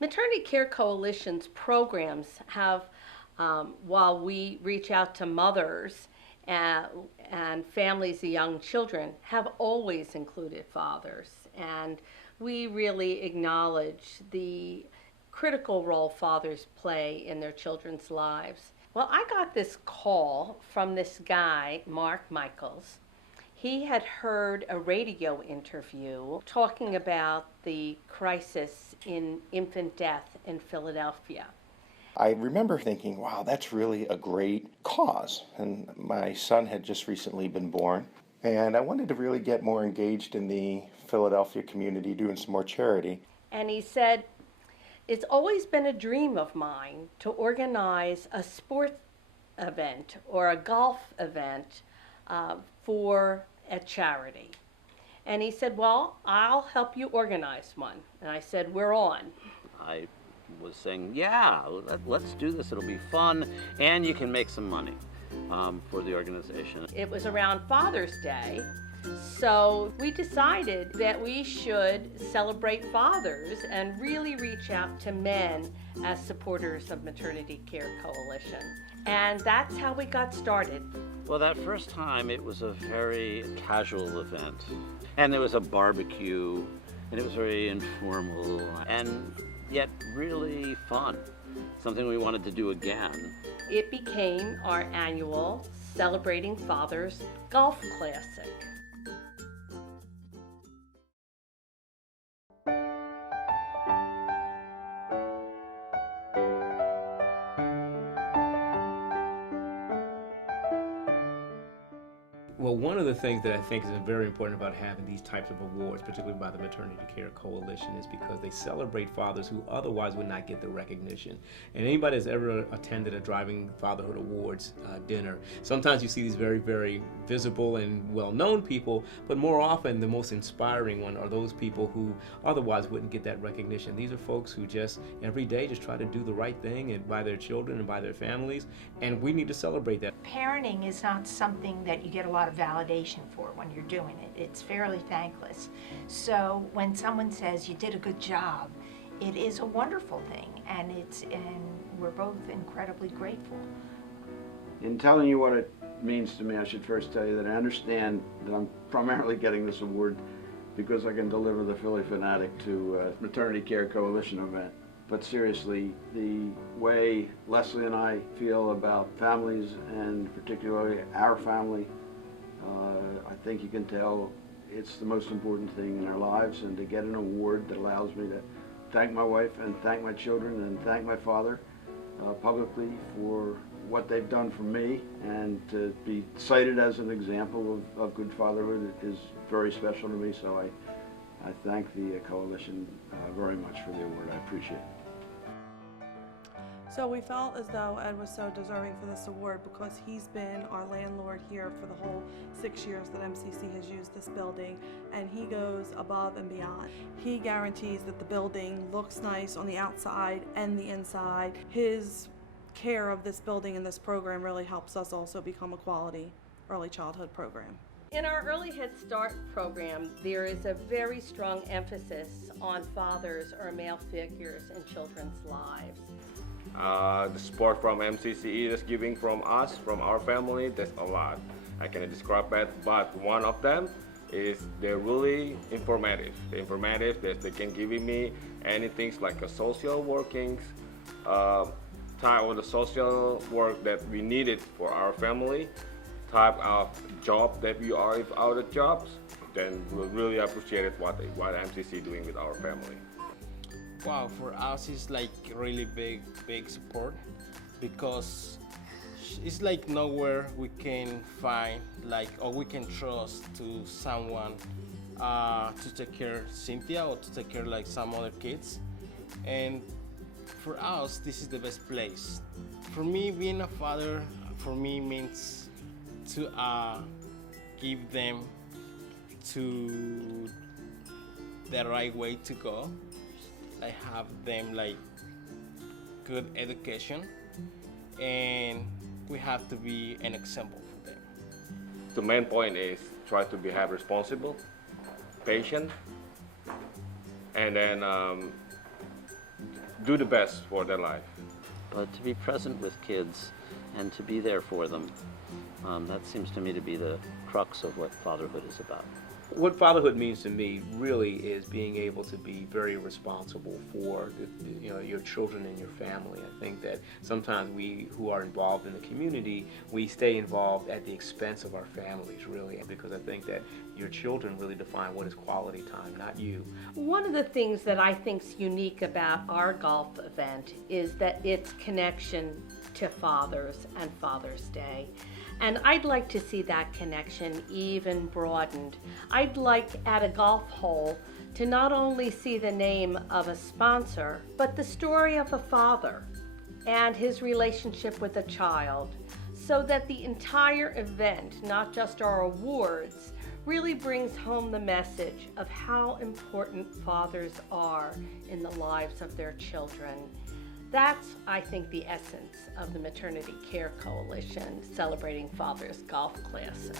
Maternity Care Coalition's programs have, while we reach out to mothers and, and families of young children, have always included fathers. And we really acknowledge the critical role fathers play in their children's lives. Well, I got this call from this guy, Mark Michaels. He had heard a radio interview talking about the crisis in infant death in Philadelphia. I remember thinking, wow, that's really a great cause. And my son had just recently been born. And I wanted to really get more engaged in the Philadelphia community, doing some more charity. And he said, it's always been a dream of mine to organize a sport event or a golf event for a charity. And he said, well, I'll help you organize one. And I said, we're on. I was saying, yeah, let's do this. It'll be fun, and you can make some money for the organization. It was around Father's Day, so we decided that we should celebrate fathers and really reach out to men as supporters of Maternity Care Coalition. And that's how we got started. Well, that first time it was a very casual event, and there was a barbecue, and it was very informal, and yet really fun. Something we wanted to do again. It became our annual Celebrating Fathers Golf Classic. Well, one of the things that I think is very important about having these types of awards, particularly by the Maternity Care Coalition, is because they celebrate fathers who otherwise would not get the recognition. And anybody that's ever attended a Driving Fatherhood Awards dinner, sometimes you see these very, very visible and well-known people, but more often the most inspiring one are those people who otherwise wouldn't get that recognition. These are folks who just every day just try to do the right thing and by their children and by their families, and we need to celebrate that. Parenting is not something that you get a lot of validation for when you're doing it. It's fairly thankless. So when someone says you did a good job, it is a wonderful thing, and we're both incredibly grateful. In telling you what it means to me, I should first tell you that I understand that I'm primarily getting this award because I can deliver the Philly Fanatic to a Maternity Care Coalition event. But seriously, the way Leslie and I feel about families, and particularly our family, I think you can tell it's the most important thing in our lives, and to get an award that allows me to thank my wife and thank my children and thank my father publicly for what they've done for me, and to be cited as an example of good fatherhood is very special to me. So I thank the coalition very much for the award. I appreciate it. So we felt as though Ed was so deserving for this award because he's been our landlord here for the whole 6 years that MCC has used this building, and he goes above and beyond. He guarantees that the building looks nice on the outside and the inside. His care of this building and this program really helps us also become a quality early childhood program. In our Early Head Start program, there is a very strong emphasis on fathers or male figures in children's lives. The support from MCC is giving from us, from our family, that's a lot. I cannot describe that, but one of them is they're really informative. The informative that they can give me anything like a social workings, type of the social work that we needed for our family, type of job that we are out of jobs, then we'll really appreciate it what MCC doing with our family. Wow, for us it's like really big support, because it's like nowhere we can find or we can trust to someone to take care of Cynthia or to take care of some other kids. And for us, this is the best place. For me, being a father, for me means to give them to the right way to go. I have them good education, and we have to be an example for them. The main point is try to be responsible, patient, and then do the best for their life. But to be present with kids and to be there for them, that seems to me to be the crux of what fatherhood is about. What fatherhood means to me really is being able to be very responsible for your children and your family. I think that sometimes we who are involved in the community, we stay involved at the expense of our families, really, because I think that your children really define what is quality time, not you. One of the things that I think is unique about our golf event is that its connection to fathers and Father's Day. And I'd like to see that connection even broadened. I'd like at a golf hole to not only see the name of a sponsor, but the story of a father and his relationship with a child, so that the entire event, not just our awards, really brings home the message of how important fathers are in the lives of their children. That's, I think, the essence of the Maternity Care Coalition celebrating Father's Golf Classic.